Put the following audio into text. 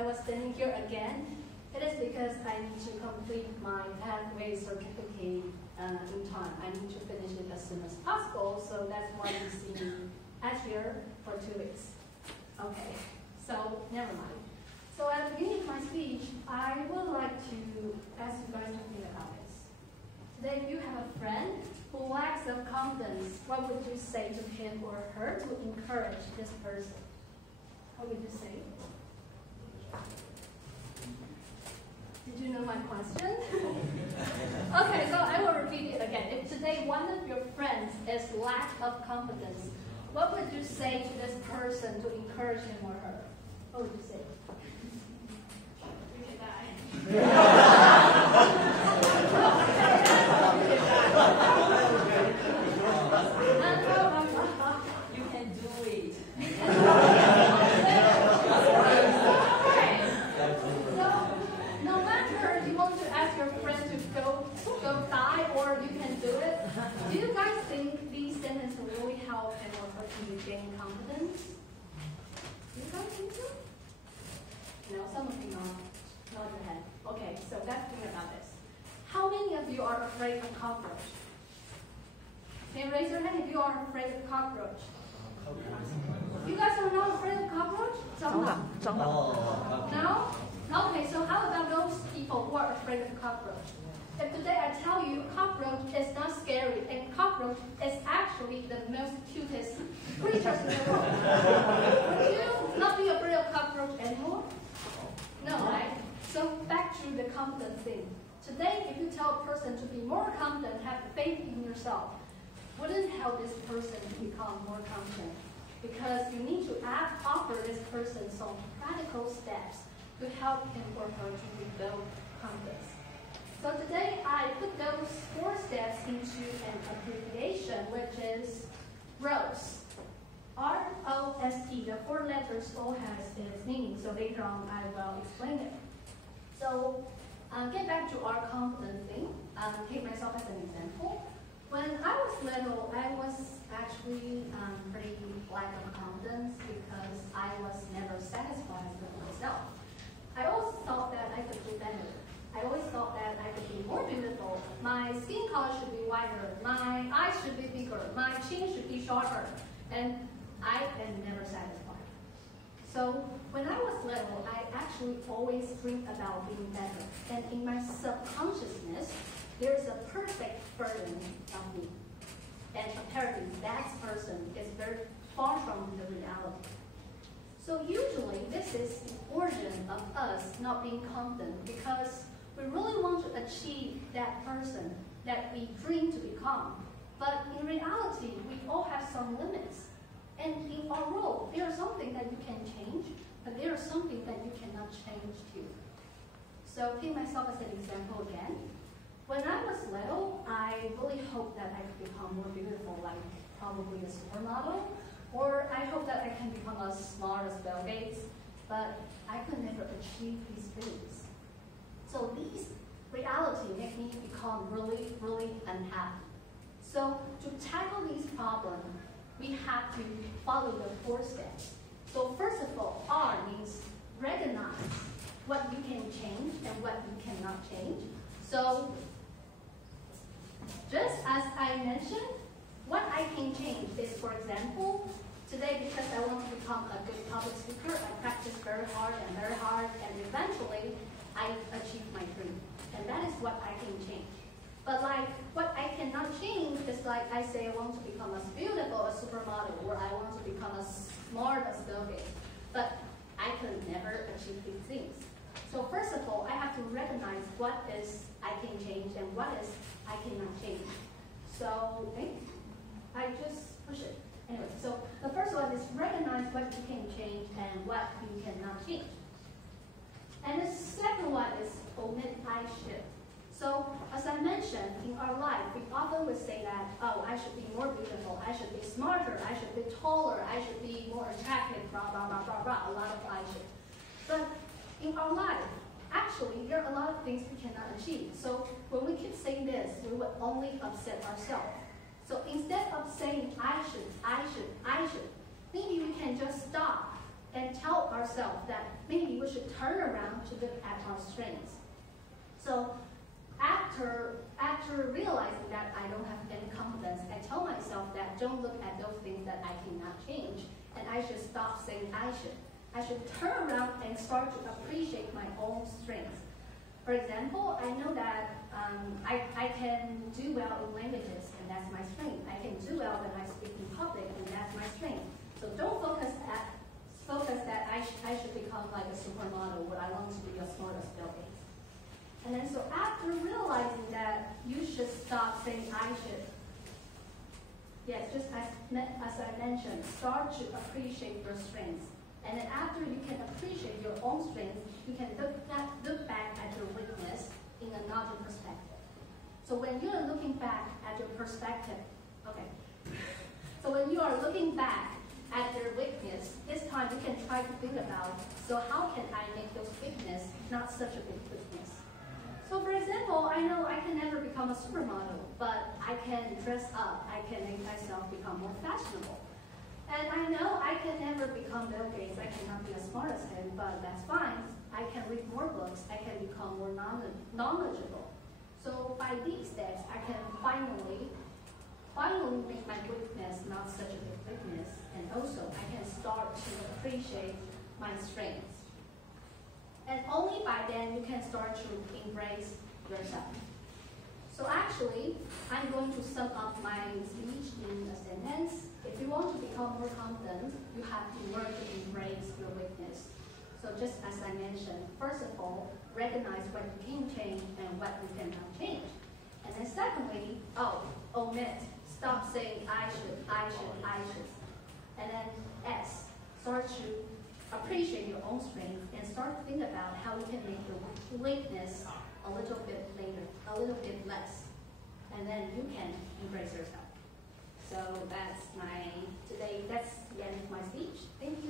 I was standing here again, it is because I need to complete my pathway certificate in time. I need to finish it as soon as possible, so that's why you see me at here for 2 weeks. Okay, so never mind. So at the beginning of my speech, I would like to ask you guys to think about this. Today, if you have a friend who lacks confidence, what would you say to him or her to encourage this person? What would you say? Did you know my question? Okay, so I will repeat it again. If today one of your friends is lack of confidence, what would you say to this person to encourage him or her? What would you say? You can die. You can do it. No matter you want to ask your friend to go die or you can do it, do you guys think these sentences will really help and or person to gain confidence? Do you guys think so? No, some of you nod your head. Okay, so let's think about this. How many of you are afraid of cockroach? Can you raise your hand if you are afraid of cockroach? You guys are not afraid of cockroach? No? Okay, so how about those people who are afraid of cockroach? If today I tell you cockroach is not scary and cockroach is actually the most cutest creatures in the world, would you not be afraid of cockroach anymore? No, right? So back to the confidence thing. Today, if you tell a person to be more confident, have faith in yourself, wouldn't help this person to become more confident, because you need to offer this person some practical steps to help him or her to build confidence. So today I put those 4 steps into an abbreviation, which is ROSE. R-O-S-E, the 4 letters all has its meaning, so later on I will explain it. So get back to our confidence thing, take myself as an example. When I was little, I was actually pretty lack of confidence because I was never satisfied with myself. I always thought that I could do better. I always thought that I could be more beautiful. My skin color should be whiter. My eyes should be bigger. My chin should be shorter. And I am never satisfied. So when I was little, I actually always dreamed about being better. And in my subconsciousness, there's a perfect version of me. And apparently that person is very far from the reality. So usually this is the origin of us not being confident, because we really want to achieve that person that we dream to become. But in reality, we all have some limits. And in our role, there is something that you can change, but there is something that you cannot change too. So take myself as an example again. When I was little, I really hoped that I could become more beautiful, like probably a supermodel, or I hope that I can become as smart as Bill Gates, but I could never achieve these things. So these reality make me become really, really unhappy. So to tackle these problems, we have to follow the 4 steps. So first of all, R means recognize what you can change and what you cannot change. So just as I mentioned, what I can change is, for example, today because I want to become a good public speaker, I practice very hard, and eventually I achieve my dream. And that is what I can change. But like, what I cannot change is like I say I want to become as beautiful as supermodel, or I want to become as smart as Bill Gates. But I could never achieve these things. So first of all, I have to recognize what is I can change and what is I cannot change. So I just push it. Anyway, so the first one is recognize what you can change and what you cannot change. And the second one is omit I should. So as I mentioned, in our life, we often would say that, oh, I should be more beautiful, I should be smarter, I should be taller, I should be more attractive, blah, blah, blah, blah, blah, a lot of I should. But in our life, actually, there are a lot of things we cannot achieve. So when we keep saying this, we will only upset ourselves. So instead of saying I should, maybe we can just stop and tell ourselves that maybe we should turn around to look at our strengths. So after realizing that I don't have any confidence, I tell myself that don't look at those things that I cannot change, and I should stop saying I should. I should turn around and start to appreciate my own strengths. For example, I know that I can do well in languages, and that's my strength. I can do well when I speak in public, and that's my strength. So don't focus that I should become like a supermodel, or I want to be as smart as Bill Gates. And then so after realizing that you should stop saying I should, yes, just as I mentioned, start to appreciate your strengths. And then after you can appreciate your own strengths, you can look back at your weakness in another perspective. So when you are looking back at your perspective, okay. So when you are looking back at your weakness, this time you can try to think about, so how can I make those weakness not such a big weakness? So for example, I know I can never become a supermodel, but I can dress up, I can make myself become more fashionable. And I know I can never become Bill Gates, I cannot be as smart as him, but that's fine. I can read more books, I can become more knowledgeable. So by these steps, I can finally make my weakness not such a big weakness, and also I can start to appreciate my strengths. And only by then you can start to embrace yourself. So actually, I'm going to sum up my speech in a sentence. If you want to become more confident, you have to learn to embrace your weakness. So just as I mentioned, first of all, recognize what you can change and what you cannot change. And then secondly, omit. Stop saying I should. And then S, start to appreciate your own strength and start to think about how you can make your weakness a little bit less. And then you can embrace yourself. So that's the end of my speech. Thank you.